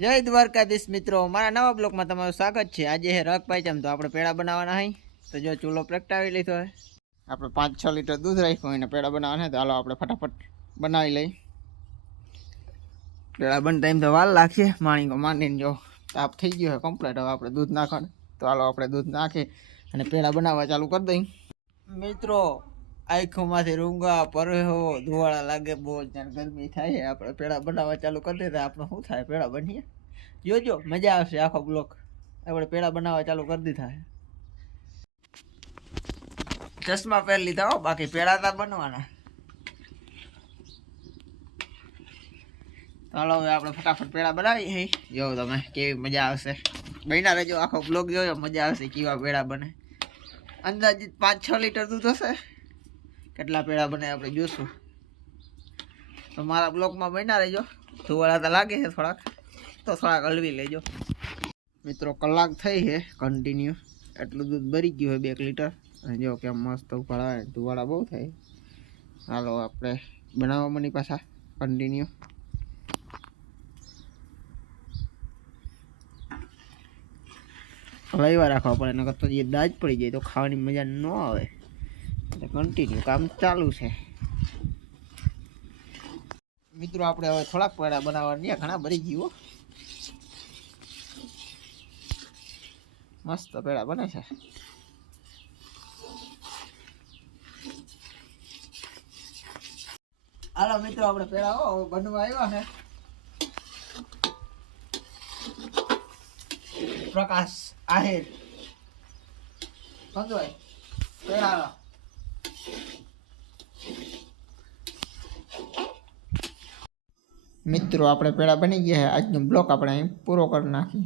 જય દ્વારકાધીશ મિત્રો. મારા નવા બ્લોકમાં તમારું સ્વાગત છે. આજે હે રગ પાયચમ તો આપણે પેડા બનાવવાના હઈ. તો જો ચૂલો પ્રગટાવી લીધો હે. આપણે પાંચ છ લીટર દૂધ રાખ્યું એને પેડા બનાવવાના તો હાલો આપણે ફટાફટ બનાવી લઈ પેડા બનતા ટાઈમ તો વાલ લાગશે. માણીકો માંડીને જો તાપ થઈ ગયો હોય કમ્પ્લીટ હવે આપણે દૂધ નાખવાનું. તો હાલો આપણે દૂધ નાખી અને પેડા બનાવવા ચાલુ કરી દઈ મિત્રો આંખોમાંથી રૂંગા પરહો ધુવાળા લાગે બહુ, જાણ ગરમી થાય, આપણે પેડા બનાવવા ચાલુ કરી દે આપણે શું થાય, પેડા બનીએ? જોજો, મજા આવશે આખો બ્લોક. આપણે પેડા બનાવવા ચાલુ કરી દીધા ચશ્મા પહેરી લીધા હો, બાકી પેડા તા બનવાના. ચાલો હવે આપણે ફટાફટ પેડા બનાવી હે. જો, તમે કેવી મજા આવશે. બન્યા રહેજો આખો બ્લોગ જોયો મજા આવશે કેવા પેડા બને. અંદાજિત પાંચ છ લીટર દૂધ હશે. કેટલા પેડા બને આપણે જોશું. તો મારા બ્લોગમાં બન્યા રહેજો. ધુવાળા તો લાગે છે થોડાક. તો થોડાક હલવી લેજો. મિત્રો, કલાક થઈ છે. કન્ટિન્યુ એટલું દૂધ ભરી ગયું હોય બે લીટર. અને જો કેમ મસ્ત ઉપાડા ધુવાળા બહુ થાય. હાલો, આપણે બનાવવા મની પાછા. કન્ટિન્યુ હલાવ્યા રાખવા પડે, નકર તો જે દાજ પડી જાય તો ખાવાની મજા ન આવે. એટલે કન્ટિન્યુ કામ ચાલુ છે. મિત્રો, આપણે હવે થોડાક પેડા બનાવવાની ઘણા ભરી ગયો મસ્ત પેડા બને છે. હાલો મિત્રો, આપણે પેડા બનવા આવ્યા છે. પ્રકાશ આહિર. સંજોય પેડા મિત્રો આપણે પેડા બની ગયા છે આજનો બ્લોક આપણે અહીં પૂરો કરી નાખી